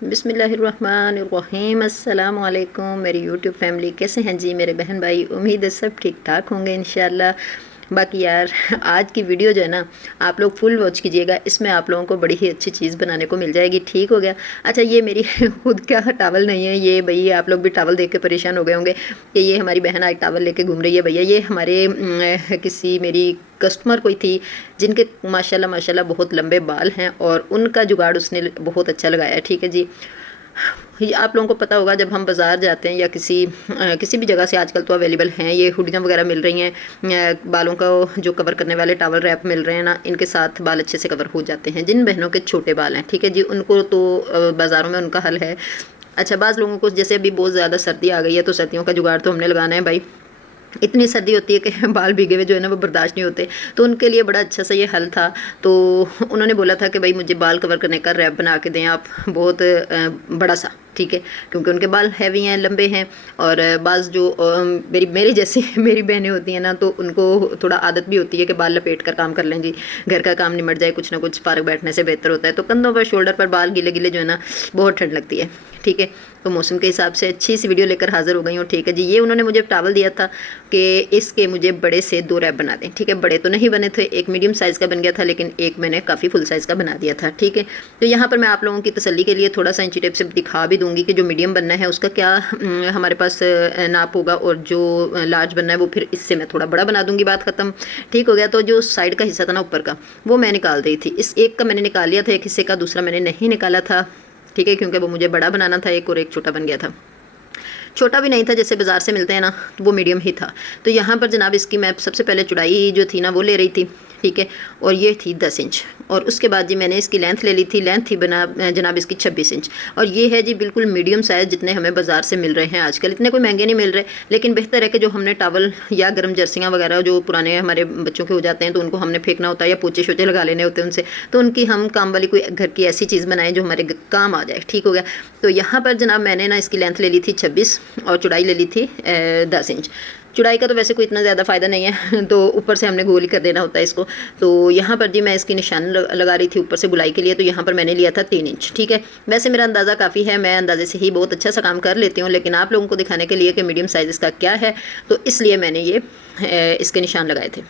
बिस्मिल्लाहिर्रहमानिर्रहीम। अस्सलाम वालेकुम मेरी यूट्यूब फैमिली, कैसे हैं जी मेरे बहन भाई। उम्मीद है सब ठीक ठाक होंगे इंशाल्लाह। बाकी यार आज की वीडियो जो है ना, आप लोग फुल वॉच कीजिएगा, इसमें आप लोगों को बड़ी ही अच्छी चीज़ बनाने को मिल जाएगी। ठीक हो गया। अच्छा, ये मेरी खुद का टावल नहीं है ये, भैया आप लोग भी टावल देख के परेशान हो गए होंगे कि ये हमारी बहन आज टावल लेके घूम रही है। भैया ये हमारे किसी मेरी कस्टमर कोई थी जिनके माशाल्लाह माशाल्लाह बहुत लंबे बाल हैं और उनका जुगाड़ उसने बहुत अच्छा लगाया है। ठीक है जी। ये आप लोगों को पता होगा, जब हम बाज़ार जाते हैं या किसी भी जगह से आजकल तो अवेलेबल हैं, ये हुडियाँ वगैरह मिल रही हैं, बालों का जो कवर करने वाले टावल रैप मिल रहे हैं ना, इनके साथ बाल अच्छे से कवर हो जाते हैं। जिन बहनों के छोटे बाल हैं, ठीक है जी, उनको तो बाज़ारों में उनका हल है। अच्छा, बाज़ लोगों को जैसे अभी बहुत ज़्यादा सर्दी आ गई है, तो सर्दियों का जुगाड़ तो हमने लगाना है भाई। इतनी सर्दी होती है कि बाल भीगे हुए जो है ना वो बर्दाश्त नहीं होते, तो उनके लिए बड़ा अच्छा सा ये हल था। तो उन्होंने बोला था कि भाई मुझे बाल कवर करने का रैप बना के दें आप, बहुत बड़ा सा। ठीक है, क्योंकि उनके बाल हैवी हैं, लंबे हैं। और बाज़ जो मेरी जैसी मेरी बहनें होती हैं ना, तो उनको थोड़ा आदत भी होती है कि बाल लपेट कर काम कर लें जी, घर का काम निमट जाए, कुछ ना कुछ फारग बैठने से बेहतर होता है। तो कंधों पर, शोल्डर पर बाल गीले गीले जो है ना, बहुत ठंड लगती है। ठीक है, तो मौसम के हिसाब से अच्छी सी वीडियो लेकर हाजिर हो गई हूँ। ठीक है जी, ये उन्होंने मुझे टावल दिया था कि इसके मुझे बड़े से 2 रैप बना दें। ठीक है, बड़े तो नहीं बने थे, एक मीडियम साइज़ का बन गया था, लेकिन एक मैंने काफ़ी फुल साइज़ का बना दिया था। ठीक है, तो यहाँ पर मैं आप लोगों की तसल्ली के लिए थोड़ा सा इंची टेप से दिखा भी दूंगी कि जो मीडियम बनना है उसका क्या हमारे पास नाप होगा, और जो लार्ज बनना है वो फिर इससे मैं थोड़ा बड़ा बना दूंगी, बात ख़त्म। ठीक हो गया। तो जो साइड का हिस्सा था ना ऊपर का, वो मैं निकाल रही थी। इस एक का मैंने निकाल लिया था, एक हिस्से का, दूसरा मैंने नहीं निकाला था। ठीक है, क्योंकि वो मुझे बड़ा बनाना था एक, और एक छोटा बन गया था। छोटा भी नहीं था जैसे बाज़ार से मिलते हैं ना, तो वो मीडियम ही था। तो यहाँ पर जनाब इसकी मैं सबसे पहले चौड़ाई जो थी ना वो ले रही थी। ठीक है, और ये थी 10 इंच। और उसके बाद जी मैंने इसकी लेंथ ले ली थी, लेंथ थी बना जनाब इसकी 26 इंच। और ये है जी बिल्कुल मीडियम साइज़, जितने हमें बाज़ार से मिल रहे हैं आजकल। इतने कोई महंगे नहीं मिल रहे, लेकिन बेहतर है कि जो हमने टावल या गर्म जर्सियाँ वगैरह जो पुराने हमारे बच्चों के हो जाते हैं, तो उनको हमने फेंकना होता है या पोचे शोचे लगा लेने होते हैं उनसे, तो उनकी हम काम वाली कोई घर की ऐसी चीज़ बनाएं जो हमारे काम आ जाए। ठीक हो गया। तो यहाँ पर जनाब मैंने ना इसकी लेंथ ले ली थी 26 और चौड़ाई ले ली थी 10 इंच। चौड़ाई का तो वैसे कोई इतना ज़्यादा फ़ायदा नहीं है, तो ऊपर से हमने गोल ही कर देना होता है इसको। तो यहाँ पर जी मैं इसकी निशान लगा रही थी ऊपर से गुलाई के लिए, तो यहाँ पर मैंने लिया था 3 इंच। ठीक है, वैसे मेरा अंदाज़ा काफ़ी है, मैं अंदाजे से ही बहुत अच्छा सा काम कर लेती हूँ, लेकिन आप लोगों को दिखाने के लिए कि मीडियम साइज़ इसका क्या है, तो इसलिए मैंने ये इसके निशान लगाए थे।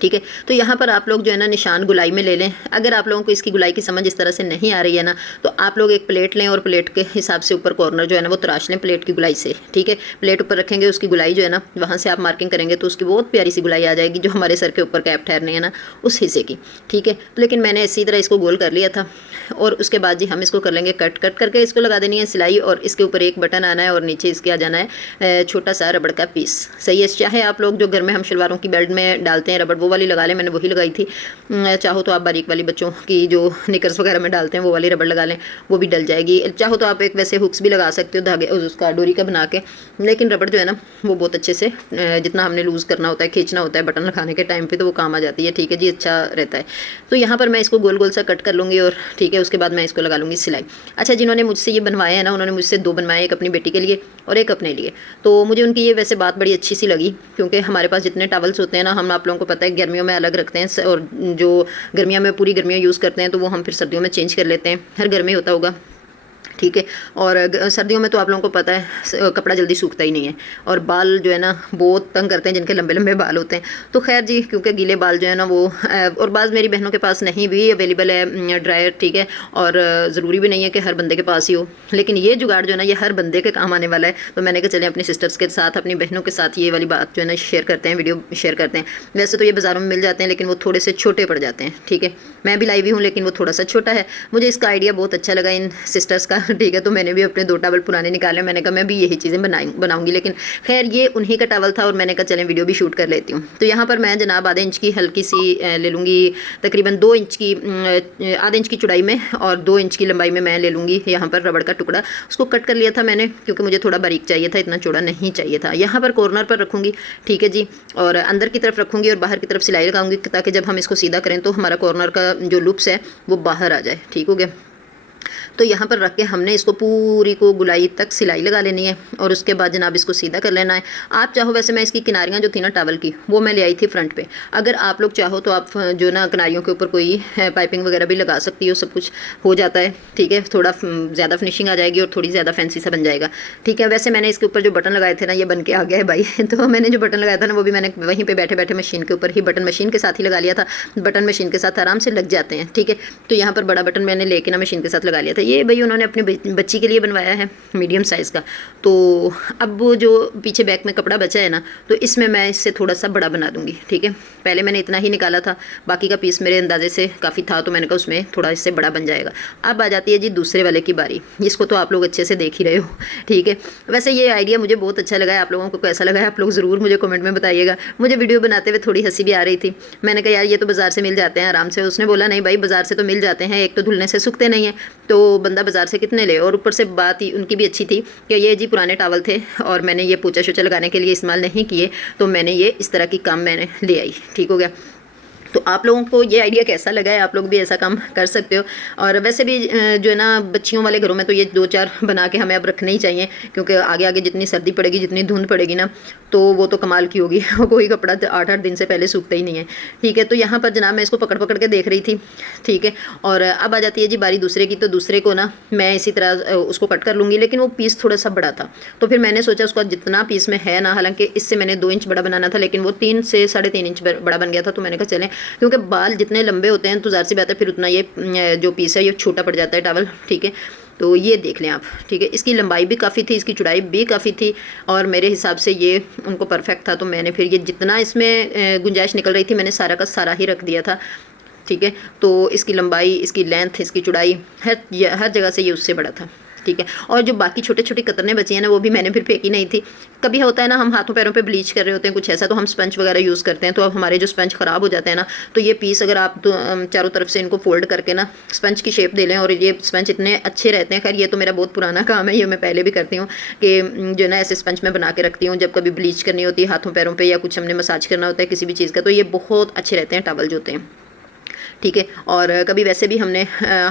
ठीक है, तो यहाँ पर आप लोग जो है ना निशान गुलाई में ले लें। अगर आप लोगों को इसकी गुलाई की समझ इस तरह से नहीं आ रही है ना, तो आप लोग एक प्लेट लें और प्लेट के हिसाब से ऊपर कॉर्नर जो है ना वो तराश लें प्लेट की गुलाई से। ठीक है, प्लेट ऊपर रखेंगे, उसकी गुलाई जो है ना वहाँ से आप मार्किंग करेंगे तो उसकी बहुत प्यारी सी गुलाई आ जाएगी, जो हमारे सर के ऊपर कैप ठहरने हैं ना उस हिस्से की। ठीक है, लेकिन मैंने इसी तरह इसको गोल कर लिया था। और उसके बाद जी हम इसको कर लेंगे कट। कट करके इसको लगा देनी है सिलाई, और इसके ऊपर एक बटन आना है और नीचे इसके आ जाना है छोटा सा रबड़ का पीस। सही है, चाहे आप लोग जो घर में हम शलवारों की बेल्ट में डालते हैं रबड़, वो वाली लगा लें, मैंने वही लगाई थी। चाहो तो आप बारीक वाली बच्चों की जो निकर्स वगैरह में डालते हैं वो वाली रबड़ लगा लें, वो भी डल जाएगी। चाहो तो आप एक वैसे हुक्स भी लगा सकते हो धागे उसका डोरी का बना के, लेकिन रबड़ जो है ना वो बहुत अच्छे से जितना हमने लूज़ करना होता है, खींचना होता है बटन लगाने के टाइम पे, तो वो काम आ जाती है। ठीक है जी, अच्छा रहता है। तो यहाँ पर मैं इसको गोल गोल सा कट कर लूँगी, और ठीक है उसके बाद मैं इसको लगा लूँगी सिलाई। अच्छा, जिन्होंने मुझसे ये बनवाए हैं ना, उन्होंने मुझसे 2 बनवाए, एक अपनी बेटी के लिए और एक अपने लिए। तो मुझे उनकी ये वैसे बात बड़ी अच्छी सी लगी, क्योंकि हमारे पास जितने टावल्स होते हैं ना, हम आप लोगों को पता है गर्मियों में अलग रखते हैं, और जो गर्मियों में पूरी गर्मियाँ यूज़ करते हैं तो वो हम फिर सर्दियों में चेंज कर लेते हैं, हर घर में होता होगा। ठीक है, और सर्दियों में तो आप लोगों को पता है कपड़ा जल्दी सूखता ही नहीं है, और बाल जो है ना बहुत तंग करते हैं जिनके लंबे लंबे बाल होते हैं। तो खैर जी, क्योंकि गीले बाल जो है ना वो और बाज़ मेरी बहनों के पास नहीं भी अवेलेबल है ड्रायर। ठीक है, और ज़रूरी भी नहीं है कि हर बंदे के पास ही हो, लेकिन ये जुगाड़ जो है ना ये हर बंदे के काम आने वाला है। तो मैंने कहा चलें अपनी सिस्टर्स के साथ, अपनी बहनों के साथ ये वाली बात जो है ना शेयर करते हैं, वीडियो शेयर करते हैं। वैसे तो ये बाज़ारों में मिल जाते हैं, लेकिन वो थोड़े से छोटे पड़ जाते हैं। ठीक है, मैं भी लाई हुई हूँ, लेकिन वो थोड़ा सा छोटा है। मुझे इसका आइडिया बहुत अच्छा लगा इन सिस्टर्स का। ठीक है, तो मैंने भी अपने 2 टावल पुराने निकाले, मैंने कहा मैं भी यही चीज़ें बनाऊंगी, लेकिन खैर ये उन्हीं का टावल था, और मैंने कहा चलें वीडियो भी शूट कर लेती हूँ। तो यहाँ पर मैं जनाब आधे इंच की हल्की सी ले लूँगी, तकरीबन 2 इंच की, आधे इंच की चौड़ाई में और 2 इंच की लंबाई में मैं ले लूँगी यहाँ पर रबड़ का टुकड़ा। उसको कट कर लिया था मैंने, क्योंकि मुझे थोड़ा बारीक चाहिए था, इतना चौड़ा नहीं चाहिए था। यहाँ पर कॉर्नर पर रखूँगी। ठीक है जी, और अंदर की तरफ रखूँगी और बाहर की तरफ सिलाई लगाऊंगी, ताकि जब हम इसको सीधा करें तो हमारा कॉर्नर का जो लूप्स है वो बाहर आ जाए। ठीक हो गया। तो यहाँ पर रख के हमने इसको पूरी को गुलाई तक सिलाई लगा लेनी है और उसके बाद जनाब इसको सीधा कर लेना है। आप चाहो, वैसे मैं इसकी किनारियाँ जो थी ना टॉवल की वो मैं ले आई थी फ्रंट पे। अगर आप लोग चाहो तो आप जो ना किनारियों के ऊपर कोई पाइपिंग वगैरह भी लगा सकती हो, सब कुछ हो जाता है। ठीक है, थोड़ा ज़्यादा फिनिशिंग आ जाएगी और थोड़ी ज़्यादा फैंसी सा बन जाएगा। ठीक है, वैसे मैंने इसके ऊपर जो बटन लगाए थे ना ये बन के आ गया है भाई तो मैंने जो बटन लगाया था ना वो भी मैंने वहीं पर बैठे बैठे मशीन के ऊपर ही बटन मशीन के साथ ही लगा लिया था। बटन मशीन के साथ आराम से लग जाते हैं। ठीक है, तो यहाँ पर बड़ा बटन मैंने लेके ना मशीन के साथ लगा लिया था। ये भाई उन्होंने अपनी बच्ची के लिए बनवाया है मीडियम साइज़ का। तो अब वो जो पीछे बैक में कपड़ा बचा है ना, तो इसमें मैं इससे थोड़ा सा बड़ा बना दूंगी। ठीक है, पहले मैंने इतना ही निकाला था, बाकी का पीस मेरे अंदाजे से काफ़ी था, तो मैंने कहा उसमें थोड़ा इससे बड़ा बन जाएगा। अब आ जाती है जी दूसरे वाले की बारी, जिसको तो आप लोग अच्छे से देख ही रहे हो। ठीक है, वैसे ये आइडिया मुझे बहुत अच्छा लगा है। आप लोगों को कैसा लगा है आप लोग ज़रूर मुझे कमेंट में बताइएगा। मुझे वीडियो बनाते हुए थोड़ी हंसी भी आ रही थी। मैंने कहा यार ये तो बाज़ार से मिल जाते हैं आराम से। उसने बोला नहीं भाई बाज़ार से तो मिल जाते हैं, एक तो धुलने से सूखते नहीं हैं, तो बंदा बाज़ार से कितने ले। और ऊपर से बात ही उनकी भी अच्छी थी कि ये जी पुराने टावल थे और मैंने ये पोछा शोछा लगाने के लिए इस्तेमाल नहीं किए, तो मैंने ये इस तरह की काम मैंने ले आई। ठीक हो गया। तो आप लोगों को ये आइडिया कैसा लगा है, आप लोग भी ऐसा काम कर सकते हो। और वैसे भी जो है ना बच्चियों वाले घरों में तो ये 2-4 बना के हमें अब रखने ही चाहिए, क्योंकि आगे आगे जितनी सर्दी पड़ेगी, जितनी धुंध पड़ेगी ना, तो वो तो कमाल की होगी कोई कपड़ा 8-8 दिन से पहले सूखता ही नहीं है। ठीक है, तो यहाँ पर जनाब मैं इसको पकड़ पकड़ के देख रही थी। ठीक है, और अब आ जाती है जी बारी दूसरे की। तो दूसरे को ना मैं इसी तरह उसको कट कर लूँगी, लेकिन वो पीस थोड़ा सा बड़ा था, तो फिर मैंने सोचा उसका जितना पीस में है ना, हालांकि इससे मैंने 2 इंच बड़ा बनाना था, लेकिन वो 3 से 3.5 इंच बड़ा बन गया था। तो मैंने कहा चलें, क्योंकि बाल जितने लंबे होते हैं तो ज़ाहिर सी बात है फिर उतना ये जो पीस है ये छोटा पड़ जाता है टावल। ठीक है, तो ये देख लें आप। ठीक है, इसकी लंबाई भी काफ़ी थी, इसकी चौड़ाई भी काफ़ी थी, और मेरे हिसाब से ये उनको परफेक्ट था। तो मैंने फिर ये जितना इसमें गुंजाइश निकल रही थी मैंने सारा का सारा ही रख दिया था। ठीक है, तो इसकी लंबाई, इसकी लेंथ, इसकी चौड़ाई हर जगह से ये उससे बड़ा था। ठीक है, और जो बाकी छोटे छोटे कतरने बची हैं ना वो भी मैंने फिर फेंकी नहीं थी। कभी होता है ना हम हाथों पैरों पे ब्लीच कर रहे होते हैं कुछ ऐसा, तो हम स्पंज वगैरह यूज़ करते हैं, तो अब हमारे जो स्पंज ख़राब हो जाते हैं ना, तो ये पीस अगर आप चारों तरफ से इनको फोल्ड करके ना स्पंज की शेप दे लें, और ये स्पंज इतने अच्छे रहते हैं। खैर ये तो मेरा बहुत पुराना काम है, ये मैं पहले भी करती हूँ कि जो है ना ऐसे स्पंज में बना के रखती हूँ जब कभी ब्लीच करनी होती है हाथों पैरों पर, या कुछ हमने मसाज करना होता है किसी भी चीज़ का, तो ये बहुत अच्छे रहते हैं टावल जो होते हैं। ठीक है, और कभी वैसे भी हमने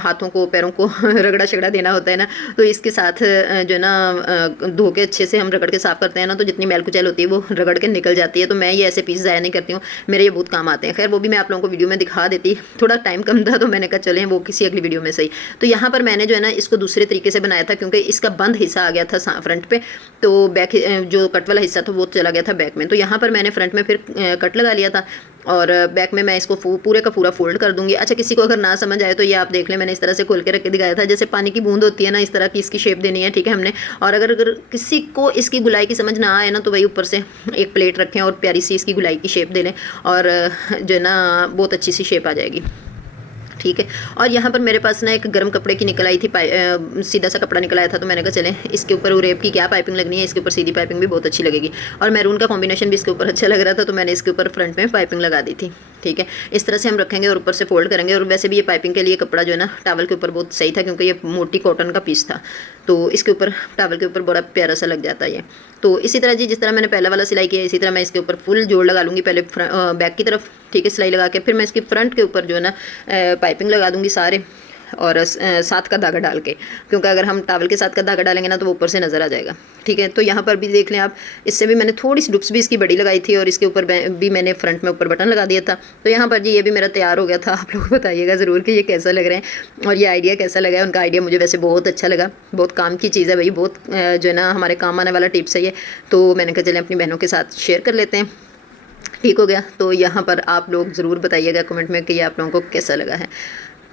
हाथों को पैरों को रगड़ा शगड़ा देना होता है ना, तो इसके साथ जो है ना धो के अच्छे से हम रगड़ के साफ़ करते हैं ना, तो जितनी मैल कुचैल होती है वो रगड़ के निकल जाती है। तो मैं ये ऐसे पीस ज़ाया नहीं करती हूँ, मेरे ये बहुत काम आते हैं। खैर वो भी मैं आप लोगों को वीडियो में दिखा देती, थोड़ा टाइम कम था तो मैंने कहा चलें वो किसी अगली वीडियो में सही। तो यहाँ पर मैंने जो है ना इसको दूसरे तरीके से बनाया था, क्योंकि इसका बंद हिस्सा आ गया था फ्रंट पे, तो बैक जो कट वाला हिस्सा था वो चला गया था बैक में। तो यहाँ पर मैंने फ्रंट में फिर कट लगा लिया था, और बैक में मैं इसको पूरे का पूरा फोल्ड कर दूंगी। अच्छा, किसी को अगर ना समझ आए तो ये आप देख लें, मैंने इस तरह से खोल के रख के दिखाया था, जैसे पानी की बूंद होती है ना, इस तरह की इसकी शेप देनी है। ठीक है हमने, और अगर किसी को इसकी गुलाई की समझ ना आए ना, तो वही ऊपर से एक प्लेट रखें और प्यारी सी इसकी गुलाई की शेप दे लें, और जो है ना बहुत अच्छी सी शेप आ जाएगी। ठीक है, और यहाँ पर मेरे पास ना एक गर्म कपड़े की निकल आई थी, सीधा सा कपड़ा निकल आया था, तो मैंने कहा चलें इसके ऊपर उरेब की क्या पाइपिंग लगनी है, इसके ऊपर सीधी पाइपिंग भी बहुत अच्छी लगेगी, और मैरून का कॉम्बिनेशन भी इसके ऊपर अच्छा लग रहा था, तो मैंने इसके ऊपर फ्रंट में पाइपिंग लगा दी थी। ठीक है, इस तरह से हम रखेंगे और ऊपर से फोल्ड करेंगे। और वैसे भी ये पाइपिंग के लिए कपड़ा जो है ना टावल के ऊपर बहुत सही था, क्योंकि ये मोटी कॉटन का पीस था, तो इसके ऊपर टावल के ऊपर बड़ा प्यारा सा लग जाता है ये। तो इसी तरह जी जिस तरह मैंने पहला वाला सिलाई किया, इसी तरह मैं इसके ऊपर फुल जोड़ लगा लूँगी, पहले बैक की तरफ। ठीक है, सिलाई लगा के फिर मैं इसकी फ्रंट के ऊपर जो है ना पाइपिंग लगा दूँगी सारे, और साथ का धागा डाल के, क्योंकि अगर हम टावल के साथ का धागा डालेंगे ना तो वो ऊपर से नज़र आ जाएगा। ठीक है, तो यहाँ पर भी देख लें आप, इससे भी मैंने थोड़ी सी डुप्स भी इसकी बड़ी लगाई थी, और इसके ऊपर भी मैंने फ्रंट में ऊपर बटन लगा दिया था। तो यहाँ पर जी ये भी मेरा तैयार हो गया था। आप लोग बताइएगा ज़रूर कि ये कैसा लग रहे हैं और ये आइडिया कैसा लगा है। उनका आइडिया मुझे वैसे बहुत अच्छा लगा, बहुत काम की चीज़ है भाई, बहुत जो है ना हमारे काम आने वाला टिप्स है ये। तो मैंने कहा चलें अपनी बहनों के साथ शेयर कर लेते हैं। ठीक हो गया, तो यहाँ पर आप लोग ज़रूर बताइएगा कमेंट में कि ये आप लोगों को कैसा लगा है।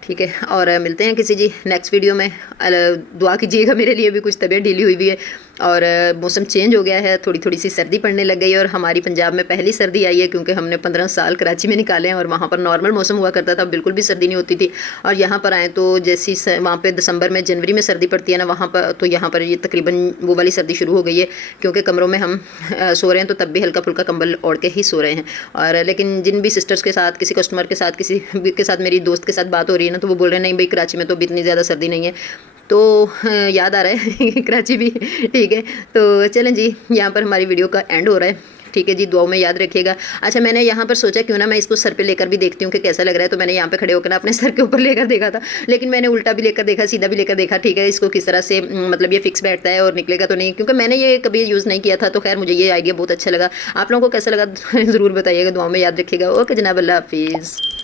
ठीक है, और मिलते हैं किसी जी नेक्स्ट वीडियो में। दुआ कीजिएगा मेरे लिए भी, कुछ तबीयत ढीली हुई भी है, और मौसम चेंज हो गया है, थोड़ी थोड़ी सी सर्दी पड़ने लग गई है, और हमारी पंजाब में पहली सर्दी आई है, क्योंकि हमने 15 साल कराची में निकाले हैं, और वहाँ पर नॉर्मल मौसम हुआ करता था, बिल्कुल भी सर्दी नहीं होती थी। और यहाँ पर आए तो जैसी वहाँ पर दिसंबर में जनवरी में सर्दी पड़ती है ना वहाँ पर, तो यहाँ पर ये तकरीबन वो वाली सर्दी शुरू हो गई है, क्योंकि कमरों में हम सो रहे हैं तो तब भी हल्का फुल्का कंबल ओढ़ के ही सो रहे हैं। और लेकिन जिन भी सिस्टर्स के साथ, किसी कस्टमर के साथ, किसी के साथ, मेरी दोस्त के साथ बात हो रही है ना, तो वो बोल रहे हैं नहीं भाई कराची में तो अभी इतनी ज़्यादा सर्दी नहीं है। तो याद आ रहा है कराची भी। ठीक है, तो चलें जी, यहाँ पर हमारी वीडियो का एंड हो रहा है। ठीक है जी, दुआओं में याद रखिएगा। अच्छा, मैंने यहाँ पर सोचा क्यों ना मैं इसको सर पे लेकर भी देखती हूँ कि कैसा लग रहा है, तो मैंने यहाँ पे खड़े होकर ना अपने सर के ऊपर लेकर देखा था, लेकिन मैंने उल्टा भी लेकर देखा, सीधा भी लेकर देखा, ठीक है, इसको किस तरह से मतलब ये फिक्स बैठता है और निकलेगा तो नहीं, क्योंकि मैंने ये कभी यूज़ नहीं किया था। तो खैर मुझे ये आइडिया बहुत अच्छा लगा। आप लोगों को कैसा लगा ज़रूर बताइएगा, दुआओं में याद रखिएगा। ओके जनाब, अल्लाह हाफिज़।